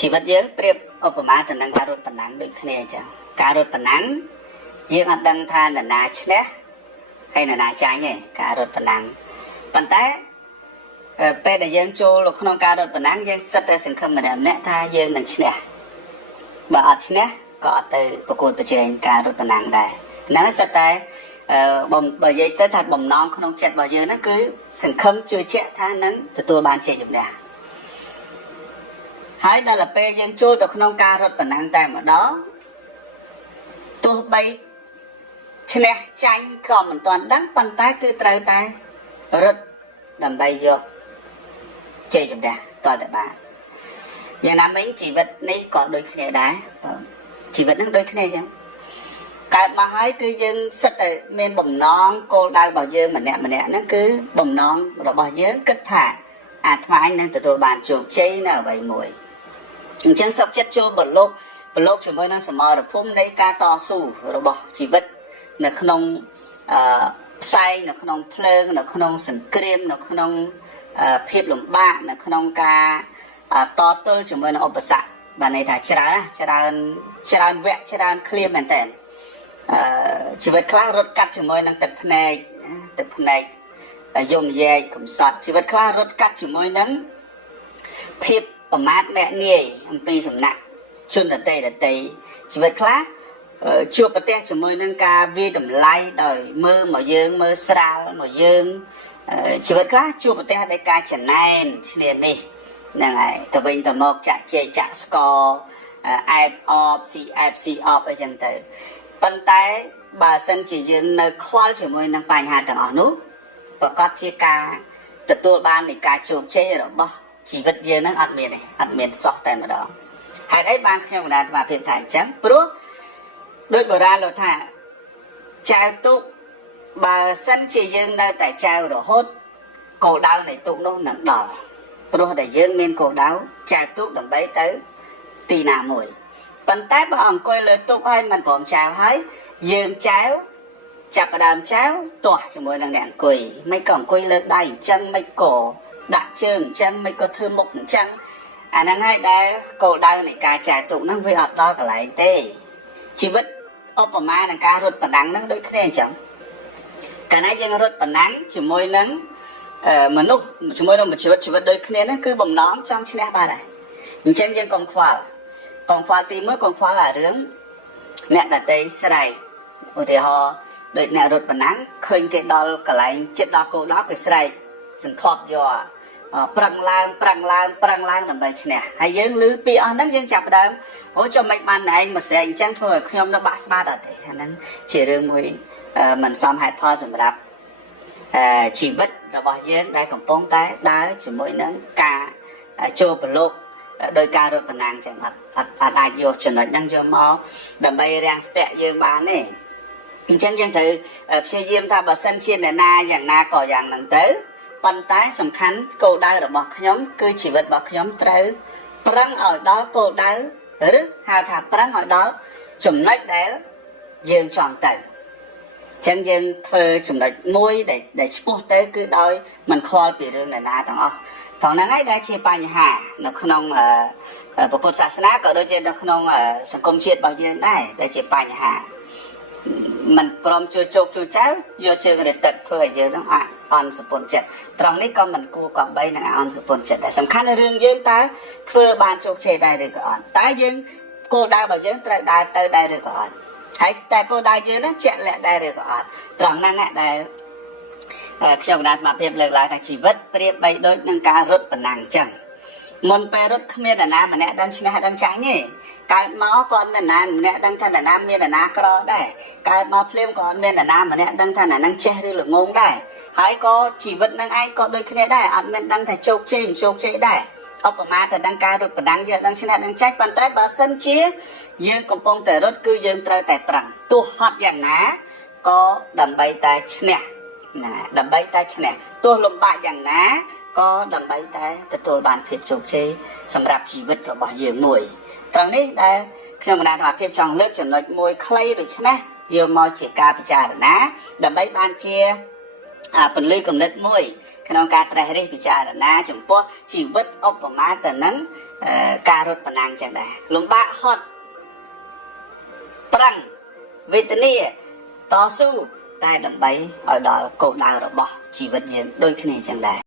ชีวิตយើងប្រៀបឧបមាទៅនឹងការរត់ប្រណាំងដូចគ្នាអញ្ចឹងការរត់ប្រណាំងយើងអត់ដឹងថានរណាឈ្នះហើយនរណាចាញ់ទេការរត់ប្រណាំងប៉ុន្តែពេលដែលយើងចូលក្នុងការរត់ប្រណាំងយើងសិតតែសង្ឃឹមម្នាក់ថាយើងនឹងឈ្នះបើអត់ឈ្នះក៏អត់ទៅប្រកួតប្រជែងការរត់ប្រណាំងដែរហ្នឹងសិតតែបើនិយាយទៅថាបំណងក្នុងចិត្តរបស់យើងហ្នឹងគឺសង្ឃឹមជឿជាក់ថានឹងទទួលបានជ័យជំនះហើយដល់ពេលយើងចូលទៅក្នុងការរត់ប្រណាំងតែម្ដងទោះបីឈ្នះចាញ់ក៏មិនទាន់ដឹងប៉ុន្តែគឺត្រូវតែរត់ដើម្បីយកជ័យជំនះតតែបានយ៉ាងណាមិញជីវិតនេះក៏ដូចគ្នាដែរជីវិតហ្នឹងដូចគ្នាអញ្ចឹងកើតមកហើយគឺយើងសិតតែមានបំណងគោលដៅរបស់យើងម្នាក់ហ្នឹងគឺបំណងរបស់យើងគិតថាអាត្មានឹងទទួលបានជោគជ័យនៅអ្វីមួយអញ្ចឹងសុខចិត្តចូលប្រឡូកជាមួយនឹងសមរភូមិនៃការតស៊ូរបស់ជីវិតនៅក្នុងផ្សែងនៅក្នុងភ្លើងនៅក្នុងសង្គ្រាមនៅក្នុងភាពលំបាកនៅក្នុងការតទល់ជាមួយនឹងឧបសគ្គបានន័យថាច្រើនវគ្គច្រើនឃ្លាមែនតើជីវិតខ្លះរត់កាត់ជាមួយនឹងទឹកភ្នែកយំយែកកំសត់ជីវិតខ្លះរត់កាត់ជាមួយនឹងភាពប្រមាថមាក់ងាយអំពីសំណាក់ជនដតីជីវិតខ្លះជួបប្រទះជាមួយនឹងការវាយតម្លៃដោយមើលមកយើងមើលស្រាលមកយើងជីវិតខ្លះជួបប្រទះដោយការចំណែនឈ្នានេះហ្នឹងហើយទៅវិញទៅមកចាក់ជ័យចាក់ស្គរអែបអបស៊ីអែបស៊ីអបអីចឹងទៅប៉ុន្តែបើសិនជាយើងនៅខ្វល់ជាមួយនឹងបញ្ហាទាំងអស់នោះប្រកាសជាការទទួលបាននៃការជោគជ័យរបស់ជីវិតយើងនឹងអត់មានសោះតែម្ដងហេតុអីបានខ្ញុំបណ្ដាលអាភិបថាអញ្ចឹងព្រោះដោយបុរាណលោកថាចៅទុកបើសិនជាយើងនៅតែចៅរហូតគោលដៅនៃទុកនោះនឹងដល់ព្រោះតែយើងមានគោលដៅចៅទុកដើម្បីទៅទីណាមួយប៉ុន្តែបើអង្គុយលើទុកហើយមិនព្រមចៅហើយយើងចៅចាប់ផ្ដើមចៅទាស់ជាមួយនឹងអ្នកអង្គុយមិនក៏អង្គុយលើដៃអញ្ចឹងមិនក៏ដាក់ជើងអញ្ចឹងមិនក៏ធ្វើមុខអញ្ចឹងអាហ្នឹងហើយដែលគោលដៅនៃការចែកទុកហ្នឹងវាអត់ដល់កន្លែងទេជីវិតឧបមានឹងការរត់ប្រណាំងហ្នឹងដូចគ្នាអញ្ចឹងកាលណាយើងរត់ប្រណាំងជាមួយនឹងមនុស្សជាមួយនឹងជីវិតដូចគ្នាហ្នឹងគឺបំណងចង់ឈ្នះបានដែរអញ្ចឹងយើងកុំខ្វល់ទី1កុំខ្វល់អារឿងអ្នកដតីស្រែកឧទាហរណ៍ដូចអ្នករត់ប្រណាំងឃើញគេដល់កន្លែងចិត្តដល់គោលដៅគេស្រែកសន្ធាប់យកប្រឹងឡើងដើម្បីឈ្នះហើយយើងឮពីអស់ហ្នឹងយើងចាប់ផ្ដើមអូចុះមិនបានឯងមកស្រែកអញ្ចឹងធ្វើឲ្យខ្ញុំនៅបាក់ស្បាតអត់ទេអាហ្នឹងជារឿងមួយមិនសមហេតុផលសម្រាប់ជីវិតរបស់យើងដែលកំពុងតែដើរជាមួយនឹងការចូលប្រឡូកដោយការរត់ប្រណាំងចឹងអត់អាចយកចំណុចហ្នឹងយកមកដើម្បីរាំងស្ទាក់យើងបានទេអញ្ចឹងយើងត្រូវព្យាយាមថាបើសិនជាអ្នកណាយ៉ាងណាក៏យ៉ាងហ្នឹងទៅប៉ុន្តែសំខាន់គោលដៅរបស់ខ្ញុំគឺជីវិតរបស់ខ្ញុំត្រូវប្រឹងឲ្យដល់គោលដៅឬហៅថាប្រឹងឲ្យដល់ចំណុចដែលយើងចង់ទៅអញ្ចឹងយើងធ្វើចំណុចមួយដែលឆ្ពោះទៅគឺដោយមិនខ្វល់ពីរឿងណាទាំងអស់ត្រង់ហ្នឹងហើយដែលជាបញ្ហានៅក្នុងពុទ្ធសាសនាក៏ដូចជានៅក្នុងសង្គមជាតិរបស់យើងដែរដែលជាបញ្ហាមិនព្រមជួយជោគជួយចៅយកជើងរទឹកធ្វើឲ្យយើងនឹងអន់សពុនចិត្តត្រង់នេះក៏មិនគួរកប់បីនឹងអន់សពុនចិត្តដែរសំខាន់នៅរឿងយើងតើធ្វើបានជោគជ័យដែរឬក៏អត់តែយើងគោលដៅរបស់យើងត្រូវដើរទៅដែរឬក៏អត់ហើយតែគោលដៅយើងនោះជាក់លាក់ដែរឬក៏អត់ត្រង់ហ្នឹងដែលខ្ញុំបានមកភាពលើកឡើងថាជីវិតប្រៀបបីដូចនឹងការរត់ប្រណាំងអញ្ចឹងមុនពេលរត់គ្មាននរណាម្នាក់ដឹងឈ្នះដឹងចាញ់ទេកើតមកក៏នរណាម្នាក់ដឹងថានរណាមាននរណាក្រដែរកើតមកភ្លាមក៏មាននរណាម្នាក់ដឹងថានរណាចេះឬល្ងងដែរហើយក៏ជីវិតនឹងឯងក៏ដូចគ្នាដែរអត់មានដឹងថាជោគជ័យមិនជោគជ័យដែរឧបមាទៅដឹងការរត់ប្រណាំងយើងដឹងឈ្នះដឹងចាញ់ប៉ុន្តែបើសិនជាយើងកំពុងតែរត់គឺយើងត្រូវតែប្រឹងទោះហត់យ៉ាងណាក៏ដើម្បីតែឈ្នះដើម្បីតែឈ្នះទោះលំបាកយ៉ាងណាក៏ដើម្បីតែទទួលបានភាពជោគជ័យសម្រាប់ជីវិតរបស់យើងមួយត្រង់នេះដែលខ្ញុំបណ្ដាលភាពចង់លើកចំណុចមួយខ្លីដូច្នេះយកមកជាការពិចារណាដើម្បីបានជា ពលឺកំណត់មួយក្នុងការត្រេះរិះពិចារណាចំពោះជីវិតឧបមាទៅនឹងការរត់ប្រណាំងចឹងដែរលំបាកហត់ប្រឹងវេទនាតស៊ូតែដើម្បីឲ្យដល់គោលដៅរបស់ជីវិតយើងដូចគ្នាចឹងដែរ